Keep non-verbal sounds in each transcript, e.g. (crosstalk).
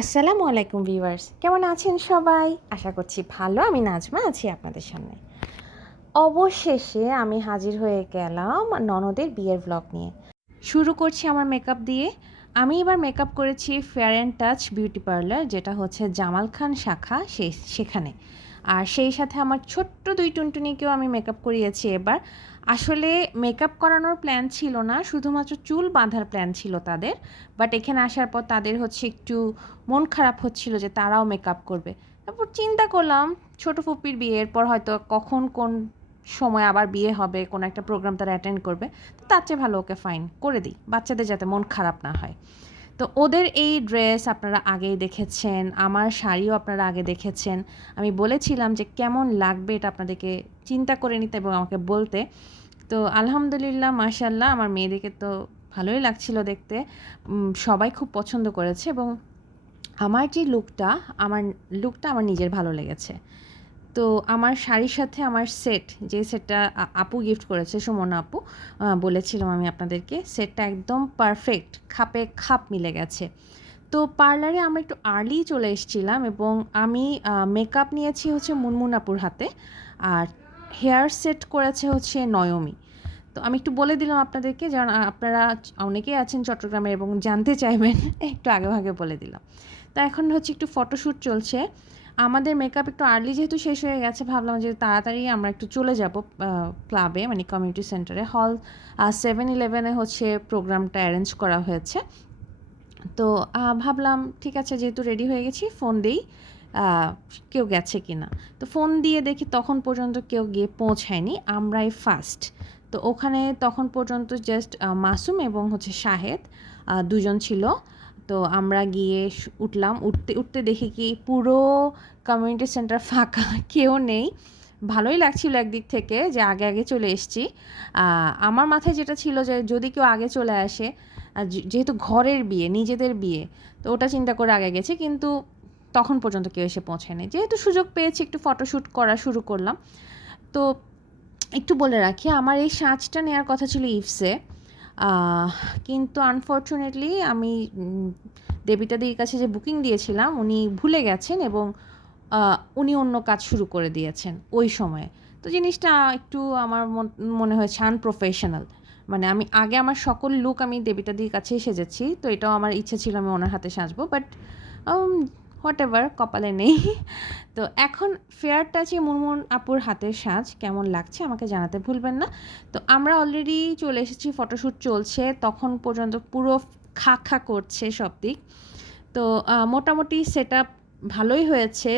আসসালামু আলাইকুম ভিউয়ার্স। কেমন আছেন সবাই? আশা করছি ভালো। আমি নাজমা আছি আপনাদের সামনে। অবশেষে আমি হাজির হয়ে গেলাম ননদের বিয়ের ব্লগ নিয়ে। শুরু করছি আমার মেকআপ দিয়ে। আমি এবার মেকআপ করেছি fair and touch beauty parlour যেটা হচ্ছে জামাল খান শাখা সেখানে। আর সেই সাথে আমার ছোট্ট দুই টুনটুনিকেও আমি মেকআপ করিয়েছি এবার। আসলে মেকআপ করানোর প্ল্যান ছিল না, শুধুমাত্র চুল বাঁধার প্ল্যান ছিল তাদের। বাট এখানে আসার পর তাদের হচ্ছে একটু মন খারাপ হচ্ছিল যে তারাও মেকআপ করবে। তারপর চিন্তা করলাম, ছোট ফুপির বিয়ের পর হয়তো কখন কোন সময় আবার বিয়ে হবে, কোনো একটা প্রোগ্রাম তারা অ্যাটেন্ড করবে। তো তার চেয়ে ভালো ওকে ফাইন করে দিই, বাচ্চাদের যাতে মন খারাপ না হয়। তো ওদের এই ড্রেস আপনারা আগেই দেখেছেন, আমার শাড়িও আপনারা আগে দেখেছেন। আমি বলেছিলাম যে কেমন লাগবে এটা আপনাদেরকে চিন্তা করে নিতে এবং আমাকে বলতে। তো আলহামদুলিল্লাহ মাশাল্লাহ আমার মেয়েদেরকে তো ভালোই লাগছিল দেখতে। সবাই খুব পছন্দ করেছে এবং আমার যে লুকটা আমার লুকটা আমার নিজের ভালো লেগেছে। তো আমার শাড়ির সাথে আমার সেট যে সেটটা আপু গিফট করেছে, সুমনা আপু বলেছিলাম আমি আপনাদেরকে সেটটা একদম পারফেক্ট খাপে খাপ মিলে গেছে। তো পার্লারে আমরা একটু আর্লি চলে এসেছিলাম এবং আমি মেকআপ নিয়েছি হচ্ছে মুনমুন আপুর হাতে, আর হেয়ার সেট করেছে হচ্ছে নয়মি। তো আমি একটু বলে দিলাম আপনাদেরকে যেমন আপনারা অনেকেই আছেন চট্টগ্রামে এবং জানতে চাইবেন, একটু আগে ভাগে বলে দিলাম। তো এখন হচ্ছে একটু ফটোশ্যুট চলছে। আমাদের মেকআপ একটু আর্লি যেহেতু শেষ হয়ে গেছে, ভাবলাম যে তাড়াতাড়ি আমরা একটু চলে যাব ক্লাবে মানে কমিউনিটি সেন্টারে হল সেভেন ইলেভেনে হচ্ছে প্রোগ্রামটা অ্যারেঞ্জ করা হয়েছে। তো ভাবলাম ঠিক আছে, যেহেতু রেডি হয়ে গেছি ফোন দিই কেউ গেছে কি না। তো ফোন দিয়ে দেখি তখন পর্যন্ত কেউ গিয়ে পৌঁছায়নি, আমরাই ফার্স্ট তো ওখানে তখন পর্যন্ত জাস্ট মাসুম এবং হচ্ছে শাহেদ দুজন ছিল। তো আমরা গিয়ে উঠলাম। উঠতে উঠতে দেখি কি পুরো কমিউনিটি সেন্টার ফাঁকা (laughs) কেউ নেই। ভালোই লাগছিল একদিক থেকে যে আগে আগে চলে এসেছি। আমার মাথায় যেটা ছিল যে যদি কেউ আগে চলে আসে যেহেতু ঘরের বিয়ে নিজেদের বিয়ে তো ওটা চিন্তা করে আগে গেছে। কিন্তু তখন পর্যন্ত কেউ এসে পৌঁছায়নি। যেহেতু সুযোগ পেয়েছি একটু ফটোশ্যুট করা শুরু করলাম। তো একটু বলে রাখি আমার এই সাজটা নেওয়ার কথা ছিল আহ, কিন্তু আনফর্চুনেটলি আমি উম, দেবিতা দির কাছে যে বুকিং দিয়েছিলাম উনি ভুলে গেছেন এবং উনি অন্য কাজ শুরু করে দিয়েছেন ওই সময়ে। তো জিনিসটা একটু আমার মন- হয়েছে আনপ্রফেশনাল মানে আমি আগে আমার সকল লুক আমি দেবিতা দির কাছেই সেজেছি তো এটাও আমার ইচ্ছে ছিল আমি ওনার হাতে সাজবো বাট হোয়াট এভার কপালে নেই। তো এখন ফেয়ার টাচে মুনমুন আপুর হাতের সাজ কেমন লাগছে আমাকে জানাতে ভুলবেন না। তো আমরা অলরেডি চলে এসেছি ফটোশ্যুট চলছে, তখন পর্যন্ত পুরো খা খা করছে সব দিক। তো মোটামুটি সেট ভালোই হয়েছে।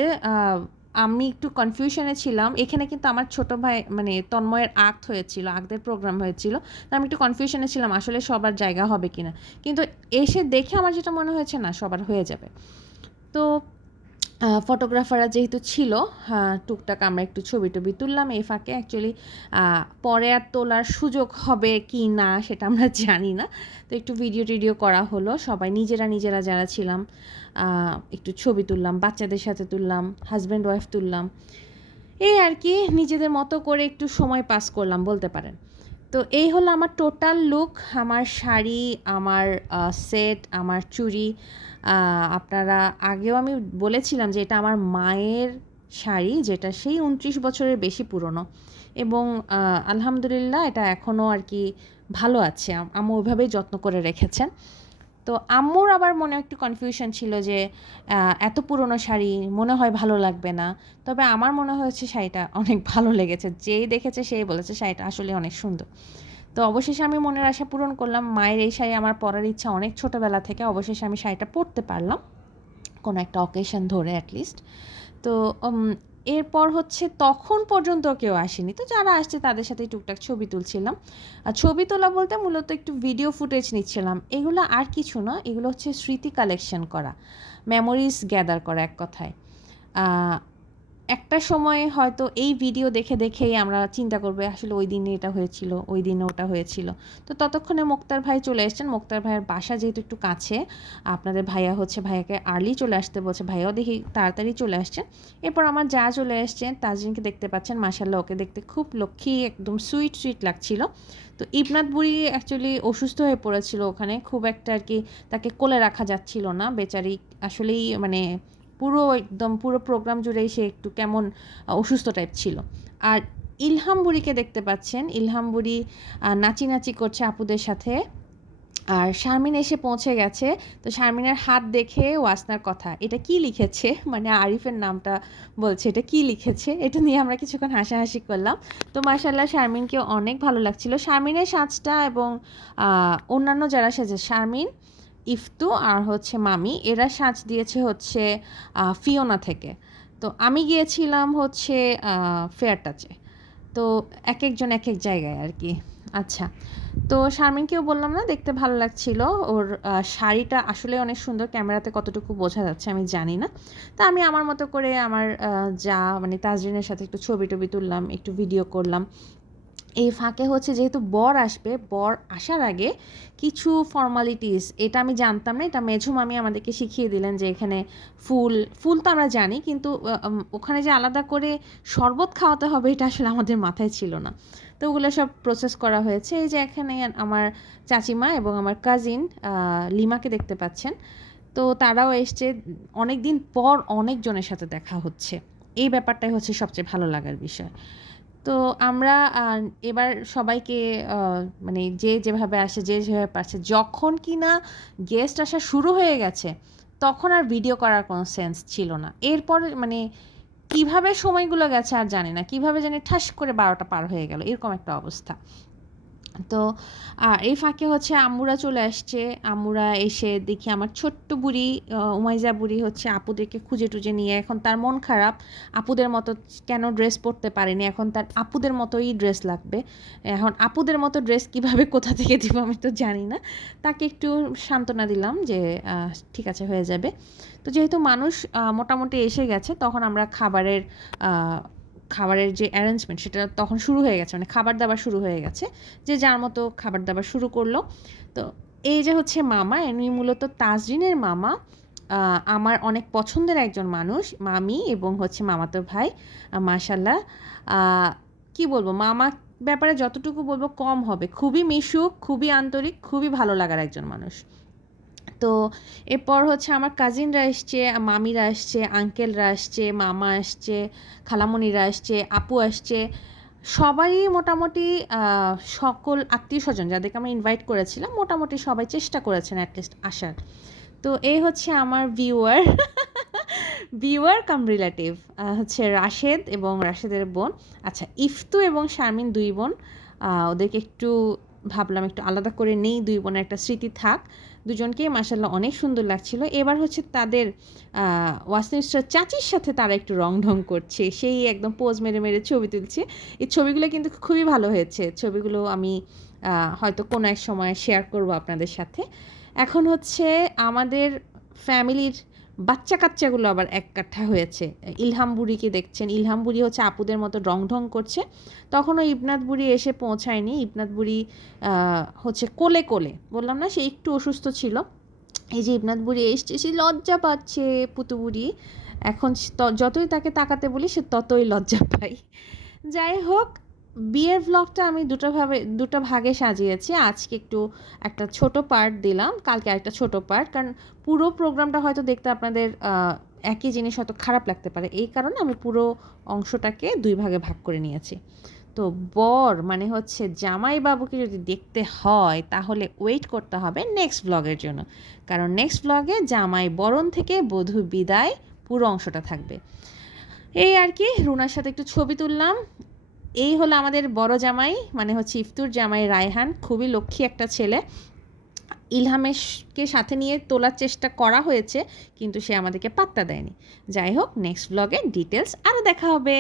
আমি একটু কনফিউশনে ছিলাম। এখানে কিন্তু আমার ছোট ভাই মানে তন্ময়ের আক্ট হয়েছিল আগদের প্রোগ্রাম হয়েছিল। তো আমি একটু কনফিউশনে ছিলাম, আসলে সবার জায়গা হবে কিনা। কিন্তু এসে দেখে আমার যেটা মনে হয়েছে, না, সবার হয়ে যাবে। তো ফটোগ্রাফাররা যেহেতু ছিল হ্যাঁ, টুকটাক আমরা একটু ছবি টবি তুললাম। এই ফাঁকে অ্যাকচুয়ালি পরে আর তোলার সুযোগ হবে কি না সেটা আমরা (laughs) জানি না। তো একটু ভিডিও টিডিও করা হলো। সবাই নিজেরা নিজেরা যারা ছিলাম একটু ছবি তুললাম বাচ্চাদের সাথে তুললাম হাজব্যান্ড ওয়াইফ তুললাম। এই আর কি নিজেদের মতো করে একটু সময় পাস করলাম বলতে পারেন। তো এই হলো আমার টোটাল লুক আমার শাড়ি, আমার সেট আমার চুড়ি। আপনারা আগেও আমি বলেছিলাম যে এটা আমার মায়ের শাড়ি, যেটা সেই উনত্রিশ বছরের বেশি পুরনো। এবং আলহামদুলিল্লাহ এটা এখনও আর কি ভালো আছে, আম- আম্মু ওইভাবেই যত্ন করে রেখেছেন। তো আম্মুর আবার মনে একটু কনফিউশন ছিল যে এত পুরনো শাড়ি মনে হয় ভালো লাগবে না। তবে আমার মনে হয়েছে শাড়িটা অনেক ভালো লেগেছে। যেই দেখেছে সেই বলেছে শাড়িটা আসলে অনেক সুন্দর। তো অবশেষে আমি মনের আশা পূরণ করলাম, মায়ের এই শাড়ি আমার পরার ইচ্ছা অনেক ছোটোবেলা থেকে, অবশেষে আমি শাড়িটা পরতে পারলাম। কোনো একটা অকেশন ধরে অ্যাটলিস্ট তো এরপর হচ্ছে তখন পর্যন্ত কেউ আসেনি। তো যারা আসছে তাদের সাথে টুকটাক ছবি তুলছিলাম। আর ছবি তোলা বলতে মূলত একটু ভিডিও ফুটেজ নিচ্ছিলাম। এগুলো আর কিছু না, এগুলো হচ্ছে স্মৃতি কালেকশন করা। মেমোরিজ গ্যাদার করা এক কথায়। একটা সময় হয়তো এই ভিডিও দেখে দেখেই আমরা চিন্তা করবে, আসলে ওই দিনে এটা হয়েছিল, ওই দিনে ওটা হয়েছিল। তো ততক্ষণে মোক্তার ভাই চলে এসছেন। মোক্তার ভাইয়ের বাসা যেহেতু একটু কাছে, আপনাদের ভাইয়া হচ্ছে ভাইয়াকে আর্লি চলে আসতে বলছে, ভাইয়াও দেখি তাড়াতাড়ি চলে আসছেন এরপর আমার যা চলে আসছেন তাজরিনকে দেখতে পাচ্ছেন মাসাল্লাহ ওকে দেখতে খুব লক্ষ্মী, একদম সুইট সুইট লাগছিল। তো ইবনাথ বুড়ি অ্যাকচুয়ালি অসুস্থ হয়ে পড়েছিল ওখানে, খুব একটা আর কি তাকে কোলে রাখা যাচ্ছিল না, বেচারি আসলেই মানে পুরো একদম পুরো প্রোগ্রাম জুড়েই সে একটু কেমন অসুস্থ টাইপ ছিল। আর ইলহাম বুড়িকে দেখতে পাচ্ছেন। ইলহাম বুড়ি নাচি নাচি করছে আপুদের সাথে। আর শারমিন এসে পৌঁছে গেছে। তো শারমিনের হাত দেখে ওয়াসনার কথা, এটা কি লিখেছে? (laughs) মানে আরিফের নামটা বলছে, এটা কি লিখেছে? এটা নিয়ে আমরা কিছুক্ষণ হাসাহাসি করলাম। তো মার্শাল্লাহ শারমিনকে অনেক ভালো লাগছিল। শারমিনের সাজটা এবং অন্যান্য যারা সেজে, শারমিন ইফতু আর হচ্ছে মামি, এরা সাজ দিয়েছে হচ্ছে ফিওনা থেকে। তো আমি গিয়েছিলাম হচ্ছে ফেয়ার টাচে। তো এক একজন এক এক জায়গায় আর কি। আচ্ছা তো শারমিনকেও বললাম না, দেখতে ভালো লাগছিল। ওর শাড়িটা আসলে অনেক সুন্দর, ক্যামেরাতে কতটুকু বোঝা যাচ্ছে আমি জানি না। তা আমি আমার মতো করে আমার যা মানে তাজরিনের সাথে একটু ছবি টবি তুললাম, একটু ভিডিও করলাম। এই ফাঁকে হচ্ছে যেহেতু বর আসবে, বর আসার আগে কিছু ফর্মালিটিস এটা আমি জানতাম না, এটা মেঝু মামি আমাদেরকে শিখিয়ে দিলেন যে এখানে ফুল ফুল তো আমরা জানি, কিন্তু ওখানে যে আলাদা করে শরবত খাওয়াতে হবে, এটা আসলে আমাদের মাথায় ছিল না। তো ওগুলো সব প্রসেস করা হয়েছে। এই যে এখানে আমার চাচিমা এবং আমার কাজিন লিমাকে দেখতে পাচ্ছেন। তো তারাও এসছে অনেক দিন পর অনেকজনের সাথে দেখা হচ্ছে। এই ব্যাপারটাই হচ্ছে সবচেয়ে ভালো লাগার বিষয়। তো আমরা এবার সবাইকে মানে যে যেভাবে আসে, যে যেভাবে পারছে, যখন কি না গেস্ট আসা শুরু হয়ে গেছে, তখন আর ভিডিও করার কোনো সেন্স ছিল না। এরপর মানে কীভাবে সময়গুলো গেছে আর জানি না, কীভাবে জানি ঠাস করে বারোটা পার হয়ে গেল, এরকম একটা অবস্থা। তো এই ফাঁকে হচ্ছে আম্মুরা চলে আসছে। আম্মুরা এসে দেখি আমার ছোট্ট বুড়ি উমাইজা বুড়ি হচ্ছে আপুদেরকে খুঁজে টুজে নিয়ে, এখন তার মন খারাপ। আপুদের মতো কেন ড্রেস পরতে পারেনি? এখন তার আপুদের মতোই ড্রেস লাগবে। এখন আপুদের মতো ড্রেস কীভাবে কোথা থেকে দিব আমি তো জানি না। তাকে একটু সান্ত্বনা দিলাম যে ঠিক আছে, হয়ে যাবে। তো যেহেতু মানুষ মোটামুটি এসে গেছে, তখন আমরা খাবারের খাবারের যে অ্যারেঞ্জমেন্ট সেটা তখন শুরু হয়ে গেছে মানে খাবার দাবার শুরু হয়ে গেছে, যে যার মতো খাবার দাবার শুরু করল। তো এই যে হচ্ছে মামা, এমনি মূলত তাজরিনের মামা আমার অনেক পছন্দের একজন মানুষ, মামি এবং হচ্ছে মামাতো ভাই মাশাল্লাহ কি বলব, মামা ব্যাপারে যতটুকু বলব কম হবে। খুবই মিশুক, খুবই আন্তরিক, খুবই ভালো লাগার একজন মানুষ। তো এরপর হচ্ছে আমার কাজিনরা এসছে মামিরা আসছে আঙ্কেলরা আসছে, মামা আসছে খালামণিরা আসছে, আপু আসছে। সবারই মোটামুটি সকল আত্মীয় স্বজন যাদেরকে আমি ইনভাইট করেছিলাম, মোটামুটি সবাই চেষ্টা করেছেন অ্যাটলিস্ট আসার। তো এই হচ্ছে আমার ভিউয়ার ভিউয়ার কাম রিলেটিভ হচ্ছে রাশেদ এবং রাশেদের বোন। আচ্ছা ইফতু এবং শারমিন দুই বোন ওদেরকে একটু ভাবলাম একটু আলাদা করে নেই, দুই বোনের একটা স্মৃতি থাক। দুজনকেই মাসাল্লাহ অনেক সুন্দর লাগছিল। এবার হচ্ছে তাদের ওয়াসনিস্টার চাচির সাথে তারা একটু রং ঢং করছে। সেই একদম পোজ মেরে মেরে ছবি তুলছে। এই ছবিগুলো কিন্তু খুবই ভালো হয়েছে। ছবিগুলো আমি হয়তো কোনো এক সময় শেয়ার করব আপনাদের সাথে। এখন হচ্ছে আমাদের ফ্যামিলির বাচ্চা কাচ্চাগুলো আবার এক কাঠা হয়েছে। ইলহাম বুড়িকে দেখছেন? ইলহাম বুড়ি হচ্ছে আপুদের মতো রং ঢং করছে। তখনও ইবনাথ বুড়ি এসে পৌঁছায়নি। ইবনাথ বুড়ি হচ্ছে কোলে কোলে। বললাম, না, সে একটু অসুস্থ ছিল। এই যে ইবনাথ বুড়ি এসছে, সে লজ্জা পাচ্ছে পুতু বুড়ি। এখন যতই তাকে তাকাতে বলি, সে ততই লজ্জা পাই যাই হোক বিয়ের ব্লগটা আমি দুটো ভাবে, দুটো ভাগে সাজিয়েছি। আজকে একটু একটা ছোট পার্ট দিলাম, কালকে একটা ছোট পার্ট কারণ পুরো প্রোগ্রামটা হয়তো দেখতে আপনাদের একই জিনিস হয়তো খারাপ লাগতে পারে। এই কারণে আমি পুরো অংশটাকে দুই ভাগে ভাগ করে নিয়েছি। তো বর মানে হচ্ছে জামাই বাবুকে যদি দেখতে হয়, তাহলে ওয়েট করতে হবে নেক্সট ব্লগের জন্য। কারণ নেক্সট ব্লগে জামাই বরণ থেকে বধূ বিদায় পুরো অংশটা থাকবে। এই আর কি, রুনার সাথে একটু ছবি তুললাম। এই হলো আমাদের বড় জামাই মানে হচ্ছে ইফতুর জামাই রায়হান, খুবই লক্ষ্মী একটা ছেলে। ইলহামেশকে সাথে নিয়ে তোলার চেষ্টা করা হয়েছে, কিন্তু সে আমাদেরকে পাত্তা দেয়নি। যাই হোক নেক্সট ব্লগে ডিটেলস আরও দেখা হবে।